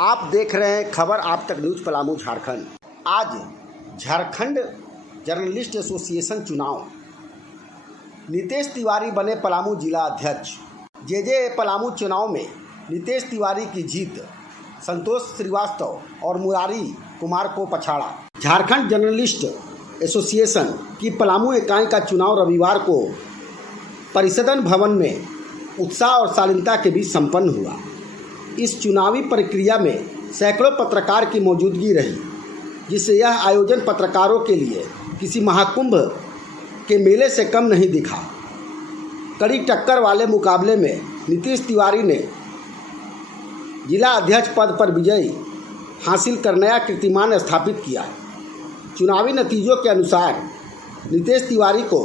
आप देख रहे हैं खबर आप तक न्यूज़ पलामू झारखंड। आज झारखंड जर्नलिस्ट एसोसिएशन चुनाव, नितेश तिवारी बने पलामू जिला अध्यक्ष। जे पलामू चुनाव में नितेश तिवारी की जीत, संतोष श्रीवास्तव और मुरारी कुमार को पछाड़ा। झारखंड जर्नलिस्ट एसोसिएशन की पलामू इकाई का चुनाव रविवार को परिसदन भवन में उत्साह और शालीनता के बीच संपन्न हुआ। इस चुनावी प्रक्रिया में सैकड़ों पत्रकार की मौजूदगी रही, जिससे यह आयोजन पत्रकारों के लिए किसी महाकुंभ के मेले से कम नहीं दिखा। कड़ी टक्कर वाले मुकाबले में नितेश तिवारी ने जिला अध्यक्ष पद पर विजय हासिल कर नया कीर्तिमान स्थापित किया। चुनावी नतीजों के अनुसार नितेश तिवारी को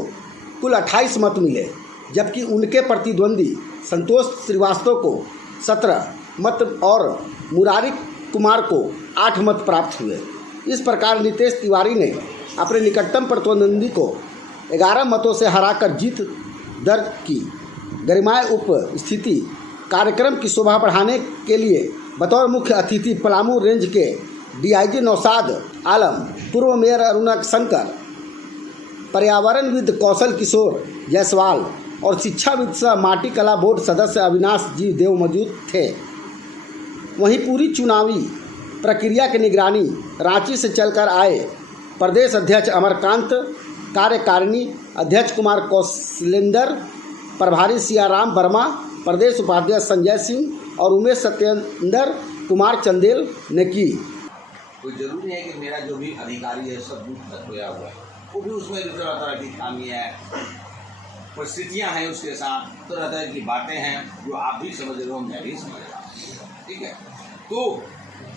कुल 28 मत मिले, जबकि उनके प्रतिद्वंदी संतोष श्रीवास्तव को 17 मत और मुरारी कुमार को 8 मत प्राप्त हुए। इस प्रकार नितेश तिवारी ने अपने निकटतम प्रतिद्वंदी को 11 मतों से हराकर जीत दर्ज की। गरिमामय उपस्थिति कार्यक्रम की शोभा बढ़ाने के लिए बतौर मुख्य अतिथि पलामू रेंज के डीआईजी नौशाद आलम, पूर्व मेयर अरुणा शंकर, पर्यावरणविद कौशल किशोर जायसवाल और शिक्षाविद सह माटी कला बोर्ड सदस्य अविनाश जी देव मौजूद थे। वहीं पूरी चुनावी प्रक्रिया की निगरानी रांची से चलकर आए प्रदेश अध्यक्ष अमरकांत, कार्यकारिणी अध्यक्ष कुमार कौशलेंदर, प्रभारी सियाराम वर्मा, प्रदेश उपाध्यक्ष संजय सिंह और उमेश सत्येंद्र कुमार चंदेल ने की। कोई जरूरी है कि मेरा जो भी अधिकारी है सब बूथ तक खोया हुआ है, वो भी उसमें तरह तरह की खामी है, परिस्थितियाँ हैं, उसके साथ तरह तरह की बातें हैं जो आप भी समझ रहे हो, मैं भी समझ रहा हूँ। ठीक है, तो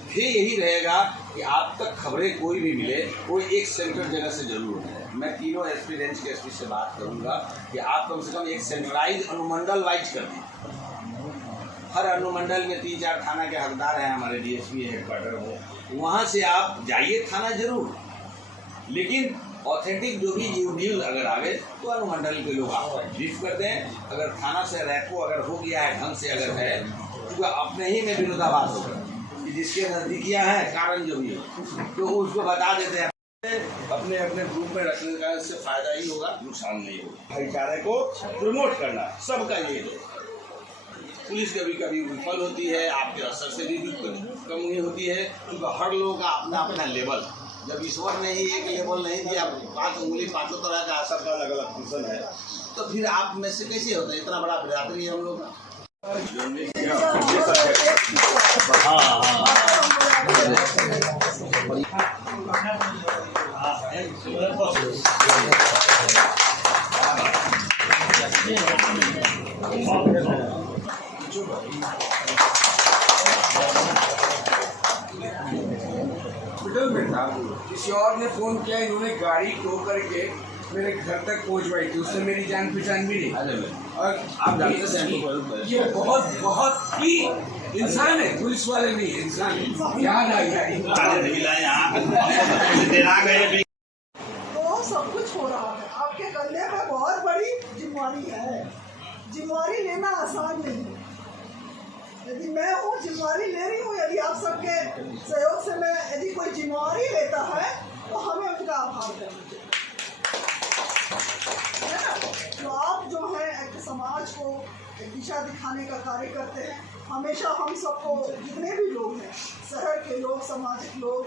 फिर यही रहेगा कि आप तक खबरें कोई भी मिले, कोई एक सेंट्रल जगह से जरूर है। मैं तीनों एसपी रेंज के एसपी से बात करूंगा कि आप कम से कम एक सेंट्रलाइज अनुमंडल वाइज कर दें। हर अनुमंडल में 3-4 थाना के हकदार हैं, हमारे डीएसपी हेडक्वार्टर हो, वहाँ से आप जाइए थाना जरूर, लेकिन ऑथेंटिक जो भी न्यूज़ अगर आवे तो अनुमंडल के लोग आपको ब्रीफ कर दें। अगर थाना से रैको अगर हो गया है, ढंग से अगर है, तो अपने ही में विरोधाभास होगा कि जिसके नज़दीकियाँ हैं कारण जो भी है तो उसको बता देते हैं। अपने अपने ग्रुप में रखने का इससे फायदा ही होगा, नुकसान नहीं होगा। भाईचारे को प्रमोट करना सबका ये है। पुलिस कभी कभी विफल होती है, आपके असर से भी कमी होती है, क्योंकि हर लोगों का अपना अपना लेवल, जब ईश्वर ने ही एक लेवल नहीं दिया, 5 उंगली 5 तरह का असर का अलग अलग फंक्शन है, तो फिर आप में से कैसे होता है? इतना बड़ा बिरादरी है हम लोग का। किसी और ने फोन किया, इन्होंने गाड़ी टो करके मेरे घर तक पहुंचवाई थी, उससे मेरी जान पहचान भी नहीं। और आप ये बहुत ही इंसान है, पुलिस वाले नहीं, इंसान याद आ गया। तो सब कुछ हो रहा है, आपके कंधे पे बहुत बड़ी जिम्मेवारी है। जिम्मेवारी लेना आसान नहीं है। यदि मैं वो जिम्मेवारी ले रही हूँ, यदि आप सबके सहयोग से मैं यदि कोई जिम्मेवारी लेता है तो हमें उनका आभार करना चाहिए, है ना। तो आप जो है एक समाज को एक दिशा दिखाने का कार्य करते हैं। हमेशा हम सबको, जितने भी लोग हैं, शहर के लोग, सामाजिक लोग,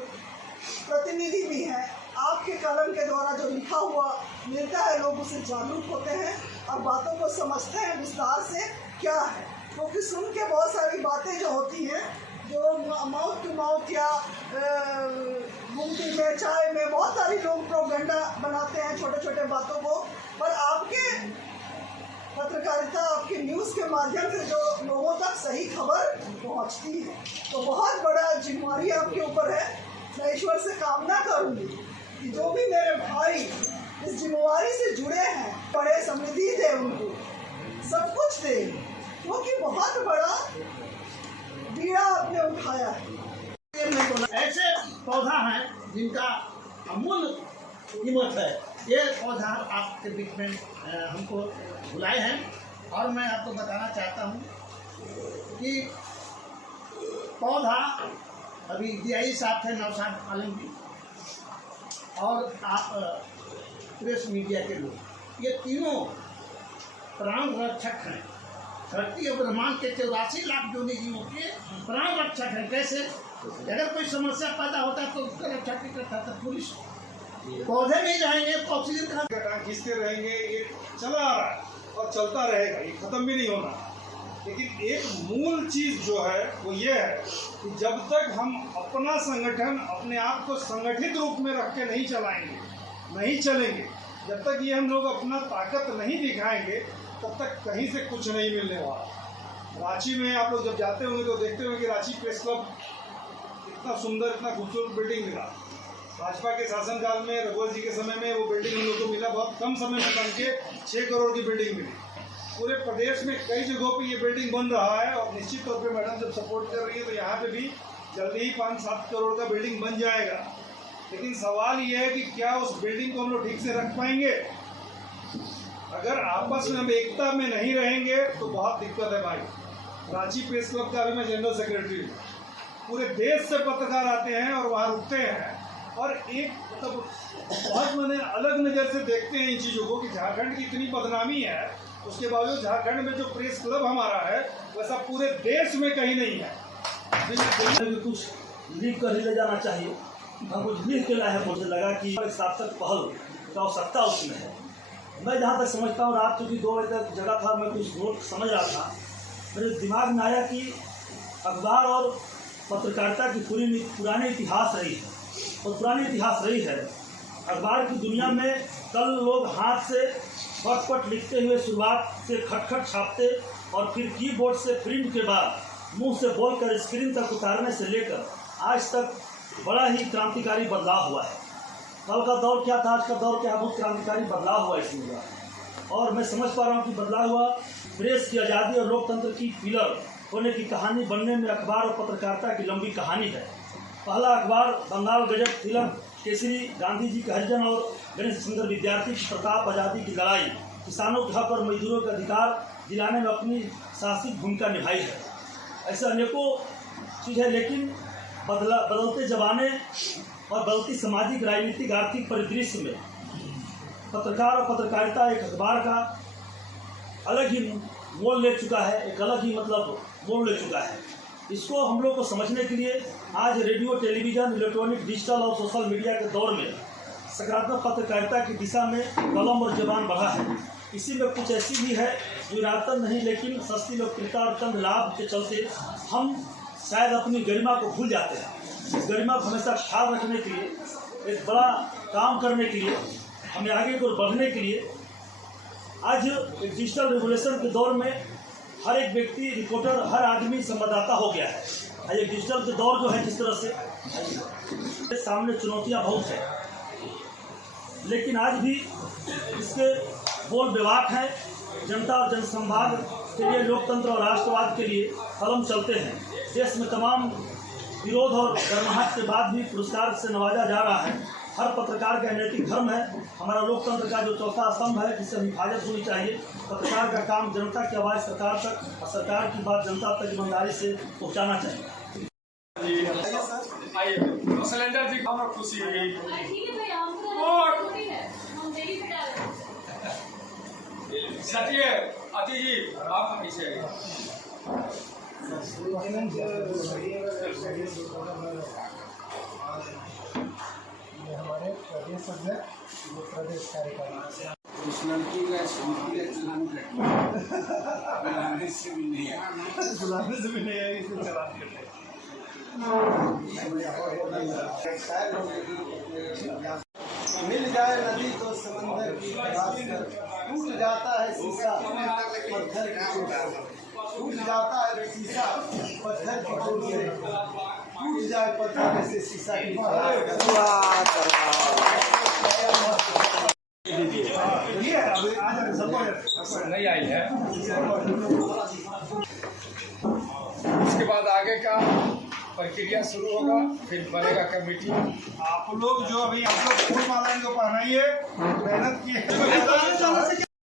प्रतिनिधि भी हैं, आपके कलम के द्वारा जो लिखा हुआ मिलता है, लोग उससे जागरूक होते हैं और बातों को समझते हैं विस्तार से क्या है। क्योंकि सुन के बहुत सारी बातें जो होती हैं, जो माउथ टू माउथ या घूमती में, चाय में, बहुत सारी लोग प्रोपेगेंडा बनाते हैं छोटे छोटे बातों को, पर आपके पत्रकारिता, आपके न्यूज़ के माध्यम से जो लोगों तक सही खबर पहुंचती है, तो बहुत बड़ा जिम्मेवारी आपके ऊपर है। मैं ईश्वर से कामना करूँगी कि जो भी मेरे भाई इस जिम्मेवारी से जुड़े हैं, बड़े समृद्धि दे, उनको सब कुछ दे, क्योंकि बहुत बड़ा बीड़ा आपने उठाया है। ऐसे पौधा हैं जिनका अमूल्य कीमत है, ये पौधा आपके बीच में हमको बुलाए हैं। और मैं आपको बताना चाहता हूँ कि पौधा अभी DI साहब थे, नौशाद आलम जी, और आप प्रेस मीडिया के लोग, ये तीनों प्राण रक्षक हैं। धरती और ब्रह्मांड के 84 लाख योनि जीवों के प्राण रक्षक हैं। कैसे? अगर कोई समस्या पैदा होता है तो उसका रक्षा नहीं करता था पुलिस। पौधे नहीं रहेंगे तो ऑक्सीजन कहाँ? खींचते रहेंगे, ये चला आ रहा है और चलता रहेगा, ये खत्म भी नहीं होना। लेकिन एक मूल चीज जो है वो ये है कि जब तक हम अपना संगठन, अपने आप को संगठित रूप में रख के नहीं चलाएंगे, नहीं चलेंगे, जब तक ये हम लोग अपना ताकत नहीं दिखाएंगे, तब तक कहीं से कुछ नहीं मिलने वाला। रांची में आप लोग जब जाते होंगे तो देखते होंगे कि रांची प्रेस क्लब इतना सुंदर, इतना खूबसूरत बिल्डिंग मिला। भाजपा के शासनकाल में, रघुवर जी के समय में वो बिल्डिंग हम लोग को मिला, बहुत कम समय में बन के 6 करोड़ की बिल्डिंग मिली। पूरे प्रदेश में कई जगहों पे ये बिल्डिंग बन रहा है और निश्चित तौर पे मैडम जब सपोर्ट कर रही है तो यहाँ पे भी जल्दी ही 5-7 करोड़ का बिल्डिंग बन जाएगा। लेकिन सवाल ये है कि क्या उस बिल्डिंग को हम लोग ठीक से रख पाएंगे? अगर आपस में हम एकता में नहीं रहेंगे तो बहुत दिक्कत है भाई। रांची प्रेस क्लब का भी मैं जनरल सेक्रेटरी हूँ। पूरे देश से पत्रकार आते हैं और वहाँ रुकते हैं और एक मतलब बहुत मैंने अलग नज़र से देखते हैं इन चीज़ों को कि झारखंड की इतनी बदनामी है, उसके बावजूद झारखंड में जो प्रेस क्लब हमारा है वैसा पूरे देश में कहीं नहीं है। कुछ लिख कर ही ले जाना चाहिए। हम कुछ लिख के लाए हैं, मुझे लगा कि एक सार्थक पहल का आवश्यकता उसमें है। मैं जहाँ तक समझता हूँ, रात चूँकि 2 बजे तक जगह था, मैं कुछ नोट समझ रहा था, मेरे दिमाग में आया कि अखबार और पत्रकारिता की पुरानी इतिहास रही है और पुरानी इतिहास रही है। अखबार की दुनिया में कल लोग हाथ से फट लिखते हुए शुरुआत से खटखट छापते और फिर कीबोर्ड से प्रिंट के बाद मुंह से बोलकर स्क्रीन तक उतारने से लेकर आज तक बड़ा ही क्रांतिकारी बदलाव हुआ है। कल का दौर क्या था, आज का दौर क्या, बहुत क्रांतिकारी बदलाव हुआ इसमें हुआ। और मैं समझ पा रहा हूँ कि बदलाव हुआ। प्रेस की आज़ादी और लोकतंत्र की पिलर होने की कहानी बनने में अखबार और पत्रकारिता की लंबी कहानी है। पहला अखबार बंगाल गजट, तिलक केसरी, गांधी जी के हरिजन और गणेश सुंदर विद्यार्थी की प्रताप, आज़ादी की लड़ाई, किसानों के हक और मजदूरों के अधिकार दिलाने में अपनी साहसिक भूमिका निभाई है। ऐसे अनेकों चीज़ है, लेकिन बदलते ज़माने और बदलती सामाजिक, राजनीतिक, आर्थिक परिदृश्य में पत्रकार और पत्रकारिता एक अखबार का अलग ही मोल ले चुका है, एक अलग ही मोल ले चुका है। इसको हम लोग को समझने के लिए आज रेडियो, टेलीविज़न, इलेक्ट्रॉनिक, डिजिटल और सोशल मीडिया के दौर में सकारात्मक पत्रकारिता की दिशा में कलम और जबान बढ़ा है। इसी में कुछ ऐसी भी है जो इरादतन नहीं, लेकिन सस्ती लोकप्रियता और चंद लाभ के चलते हम शायद अपनी गरिमा को भूल जाते हैं। इस गरिमा को हमेशा ख्याल रखने के लिए, एक बड़ा काम करने के लिए, हमें आगे को बढ़ने के लिए आज एक डिजिटल रेवोल्यूशन के दौर में हर एक व्यक्ति रिपोर्टर, हर आदमी संवाददाता हो गया है। आज एक डिजिटल के दौर जो है, जिस तरह से सामने चुनौतियाँ बहुत हैं, लेकिन आज भी इसके बोल बेबाक हैं। जनता और जनसंवाद के लिए, लोकतंत्र और राष्ट्रवाद के लिए कलम चलते हैं। देश में तमाम विरोध और गर्माहट के बाद भी पुरस्कार से नवाजा जा रहा है। हर पत्रकार का नैतिक धर्म है। हमारा लोकतंत्र का जो चौथा स्तंभ है, जिससे हिफाजत होनी चाहिए। पत्रकार का काम जनता की आवाज़ सरकार तक और सरकार की बात जनता तक ईमानदारी से पहुंचाना चाहिए। सिलेंडर जी हम खुशी हुई सत्य अति जी, आप पीछे हमारे प्रदेश अध्यक्ष, प्रदेश कार्यकारिणी उस लड़की का चलाने से भी नहीं है, इसको चलान करते मिल जाए नदी तो समंदर की टूट जाता है शीशा पत्थर की, टूट जाता है शीशा पत्थर की, टूट जाए पत्थर से शीशा की। नहीं आई है। उसके बाद आगे का प्रक्रिया शुरू होगा, फिर बनेगा कमेटी। आप लोग जो अभी आप लोग फूल मालाएं जो पहनाइए, मेहनत की है।